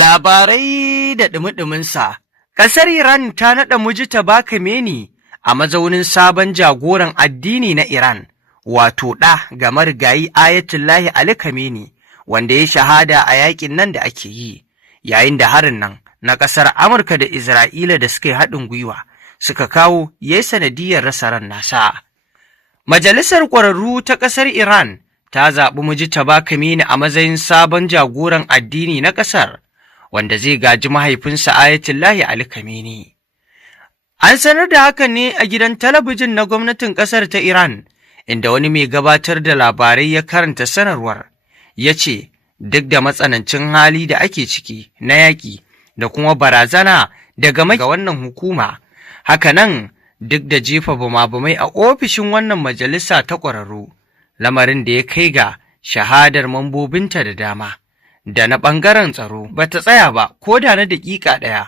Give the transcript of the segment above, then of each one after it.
Labarai da ɗumi-ɗuminsa. Ƙasar Iran ta naɗa Mujtaba Khamenei a mazaunin sabon jagoran addini na Iran, wato ɗa ga marigayi Ayatullahi Ali Khamenei, wanda ya shahada a yaƙin nan da ake yi, yayin da harin nan na ƙasar Amurka da Isra'ila da suka yi haɗin gwiwa suka kawo ya yi sanadiyar rasa ran nasa. Majalisar ƙwararru ta ƙasar Iran ta zaɓi Mujtaba Khamenei a matsayin sabon jagoran addini na ƙasar, wanda zai gaji mahaifinsa Ayatullahi Ali Khamenei. An sanar da hakan ne a gidan talabijin na gwamnatin ƙasar ta Iran, inda wani mai gabatar da labarai ya karanta sanarwar, ya ce, duk da matsanancin hali da ake ciki na yaƙi da kuma barazana daga ga wannan hukuma, hakanan duk da jefa bama-bamai a ofishin wannan majalisa ta ƙwararru, lamarin da ya kai ga shahadar mambobinta da dama, da na ɓangaren tsaro ba ta tsaya ba ko da na daƙiƙa ɗaya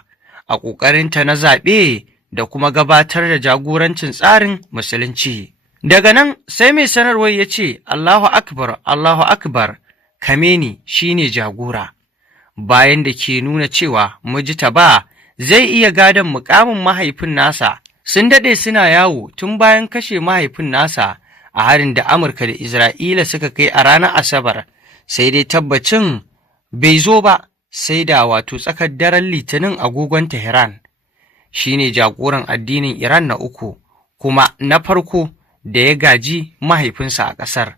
a ƙoƙarinta na zaɓe da kuma gabatar da jagorancin tsarin musulunci. Daga nan sai mai sanarwar ya ce, Allahu Akbar, Allahu Akbar, Khamenei shi ne jagora, bayan da ke nuna cewa Mujtaba zai iya gadon muƙamin mahaifin nasa. Sun daɗe suna yawo tun bayan kashe mahaifin nasa a harin da Amurka da Isra'ila suka kai a ranar Asabar, sai dai tabbacin bai zo ba sai da wato tsakar daren Litinin agogon Tehran. Shi ne jagoran addinin Iran na uku kuma na farko da ya gaji mahaifinsa a ƙasar.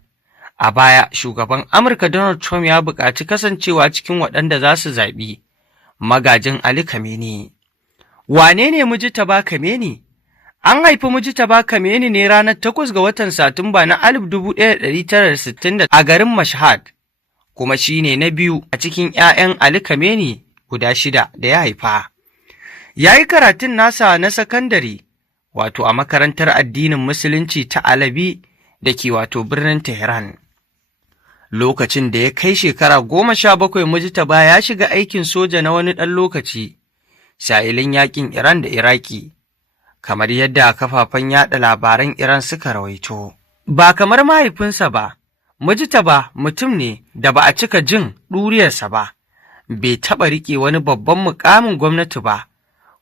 A baya, shugaban Amurka Donald Trump ya buƙaci kasancewa cikin waɗanda za su zaɓi magajin Ali Khamenei. Wane ne Mujtaba Khamenei? An haifi Mujtaba Khamenei ne ranar 8 ga watan Satumba na 1960 a garin Mashhad, kuma shi ne na biyu a cikin ‘ya'yan Ali Khamenei guda 6 da ya haifa. Ya yi karatun nasa na sakandare, wato a makarantar addinin Musulunci ta Alabi da ke wato birnin Tehran. Lokacin da ya kai shekara 17, Mujtaba ya shiga aikin soja na wani ɗan lokaci, sa'ilin yaƙin Iran da Iraki, kamar yadda kafafen yaɗa labaran Iran suka rawaito. Ba kamar mahaifinsa ba, Mujtaba mutum ne da ba a cika jin ɗuriyarsa ba, bai taɓa riƙe wani babban muƙamin gwamnati ba,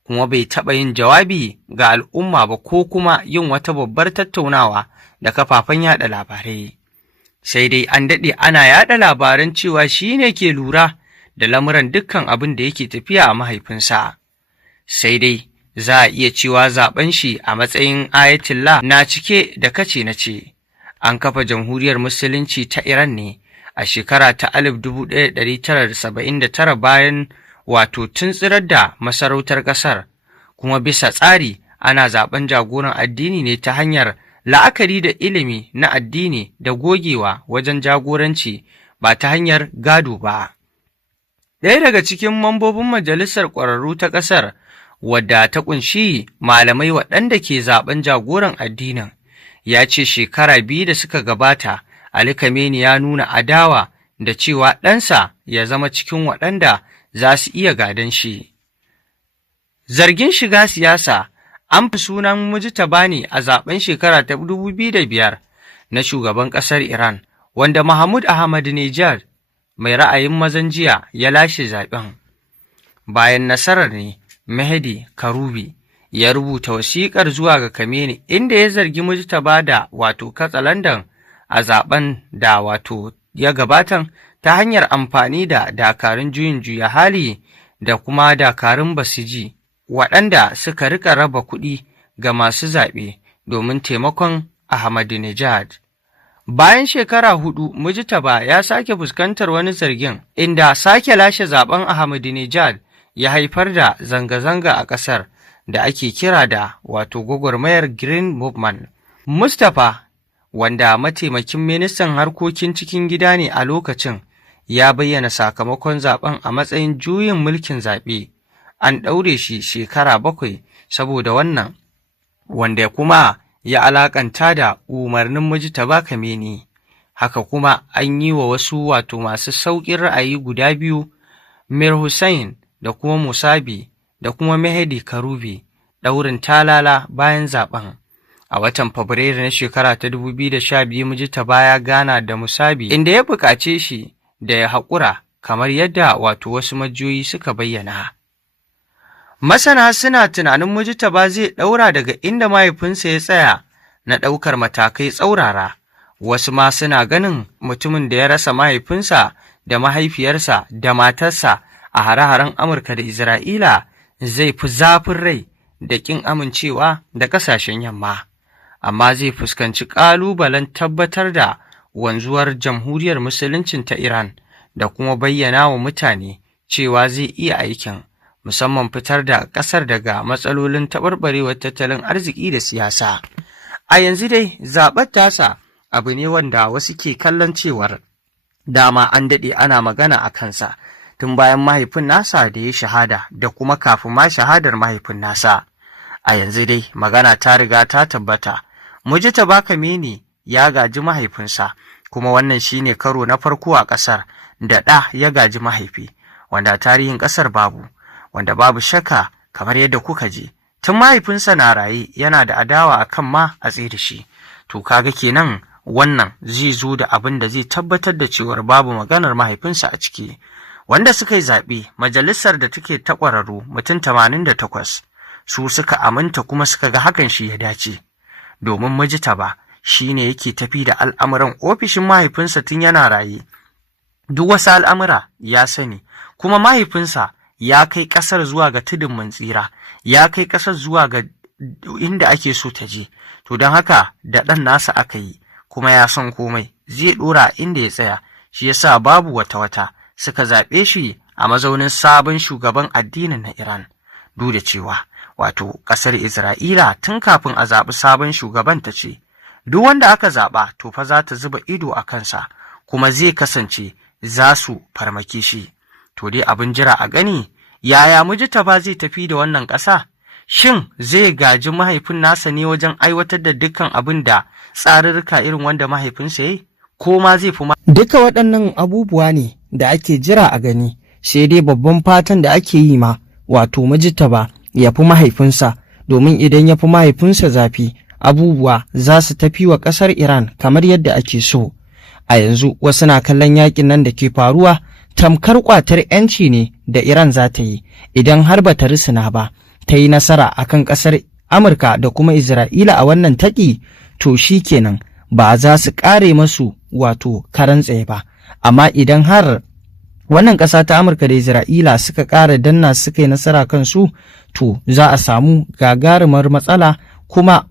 kuma bai taɓa yin jawabi ga al'umma ba ko kuma yin wata babbar tattaunawa da kafafen yaɗa labarai. Sai dai an daɗe ana yaɗa labaran cewa shi ne ke lura da lamuran dukkan abin da yake tafiya a mahaifinsa. Sai dai za a iya cewa zaɓen shi a matsayin Ayatollah na cike da kace na ce. An kafa jamhuriyar Musulunci ta Iran ne a shekara ta 1979 bayan wato tuntsirar da masarautar ƙasar, kuma bisa tsari ana zaɓen jagoran addini ne ta hanyar la'akari da ilimi na addini da gogewa wajen jagoranci, ba ta hanyar gado ba. Ɗaya daga cikin mambobin majalisar ƙwararru ta ƙasar, wadda ta ƙunshi malamai waɗanda ke zaɓen jagoran addinin, ya ce shekara 2 da suka gabata Ali Khamenei ya nuna adawa da cewa ɗansa ya zama cikin waɗanda za su iya gadon shi. Zargin shiga siyasa. An fi sunan Mujtaba ne a zaben shekara ta 2005 na shugaban ƙasar Iran, wanda Mahmud Ahmadinejad mai ra'ayin mazan jiya ya lashe zaben. Bayan nasarar ne, Mehdi Karoubi ya rubuta wasiƙar zuwa ga Khamenei inda ya zargi Mujtaba da wato katsalandan a zaben da wato ya gabatan ta hanyar amfani da dakarun juyin juya hali da kuma dakarun Basiji, waɗanda suka rika raba kuɗi ga masu zaɓe domin taimakon Ahmadinejad. Bayan shekara 4, Mujtaba ya sake fuskantar wani zargin, inda sake lashe zaben Ahmadinejad ya haifar da zanga-zanga a ƙasar da ake kira da wato gwagwarmayar Green Movement. Mustapha, wanda mataimakin ministan harkokin cikin gida ne a lokacin, ya bayyana sakamakon zaben a matsayin juyin mulkin zaɓe. An ɗaure shi shekara 7 saboda wannan, wanda kuma ya alaƙanta da umarnin Mujtaba Khamenei. Haka kuma an yi wa wasu wato masu sauƙin ra'ayi guda biyu, Mir Hussain da kuma Musabi da kuma Mehdi Karoubi, ɗaurin talala bayan zaben. A watan Fabrairu na shekara ta 2012, Mujtaba ya gana da Musabi inda ya buƙace shi da ya haƙura kamar yadda wasu majiyoyi suka bayyana. Masana suna tunanin Mujtaba zai ɗaura daga inda mahaifinsa ya tsaya na ɗaukar matakai tsaurara. Wasu ma suna ganin mutumin da ya rasa mahaifinsa da mahaifiyarsa da matarsa a hare-haren Amurka da Isra'ila zai fi zafin rai da ƙin amincewa da ƙasashen yamma, amma zai fuskanci ƙalubalen tabbatar da wanzuwar jamhuriyar musuluncin ta Iran da kuma bayyana wa mutane cewa zai iya aikin, musamman fitar da ƙasar daga matsalolin taɓarɓarewar tattalin arziki da siyasa. A yanzu dai zaɓar tasa abu ne wanda wasu ke kallon cewar dama an daɗe ana magana a kansa tun bayan mahaifin nasa da ya shahada da kuma kafin ma shahadar mahaifin nasa. A yanzu dai magana ta riga ta tabbata, Mujtaba Khamenei ya gaji mahaifinsa, kuma wannan shine karo na farko a ƙasar da ɗa ya gaji mahaifi, wanda tarihin ƙasar babu shakka kamar yadda kuka ji tun mahaifinsa na raye yana da adawa akan ma a tsere shi. To kaga kenan wannan zai zo da abin da zai tabbatar da cewar babu maganar mahaifinsa a ciki. Wanda suka yi zaɓe, majalisar da take ta ƙwararru mutum 88 su suka aminta kuma suka ga hakan shi ya dace, domin Mujtaba shi ne yake tafi da al'amuran ofishin mahaifinsa tun yana raye. Duk wasu al'amura ya sani, kuma mahaifinsa ya kai ƙasar zuwa ga tudun mun tsira, ya kai ƙasar zuwa ga inda ake so ta je. To don haka da ɗan nasa aka yi, kuma ya san komai zai ɗora inda ya tsaya, shi yasa babu wata suka zaɓe shi a mazaunin sabon shugaban addinin na Iran. Duk da cewa ƙasar Isra'ila tun kafin a zaɓi sabon shugaban ta ce duk wanda aka zaɓa to fa za ta zuba ido a kansa, kuma zai kasance za su farmake shi. To dai abin jira a gani, yaya Mujtaba zai tafi da wannan ƙasa? Shin zai gaji mahaifin nasa ne wajen aiwatar da dukkan abin da tsarurruka irin wanda mahaifinsa ya yi, ko ma zai fi Duka waɗannan abubuwa ne da ake jira a gani, sai dai babban fatan da ake yi ma Mujtaba ya fi mahaifinsa, domin idan ya fi mahaifinsa zafi, abubuwa za su tafi wa ƙasar Iran kamar yadda ake so. A yanzu wasu na kallon yakin nan da ke faruwa tamkar ƙwatar 'yanci ne da Iran za ta yi idan har ba ta risina ba, ta yi nasara akan ƙasar Amurka da kuma Isra'ila a wannan taƙi, to shi kenan ba za su ƙare masu karan tsaye ba. Amma idan har wannan ƙasa ta Amurka da Isra'ila suka ƙara danna suka yi nasara kansu, to za a samu gagarumar matsala, kuma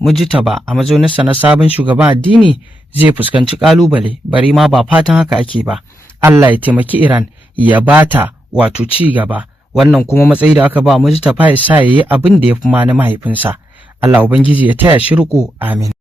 Mujtaba a mazauninsa na sabon shugaban addini zai fuskanci ƙalubale, bari ma ba fatan haka ake ba. Allah ya taimaki Iran ya bata ci gaba, wannan kuma matsayi da aka ba Mujtaba ya sa ya yi abin da ya fi ma na mahaifinsa. Allah Ubangiji ya taya shi riƙo, amin.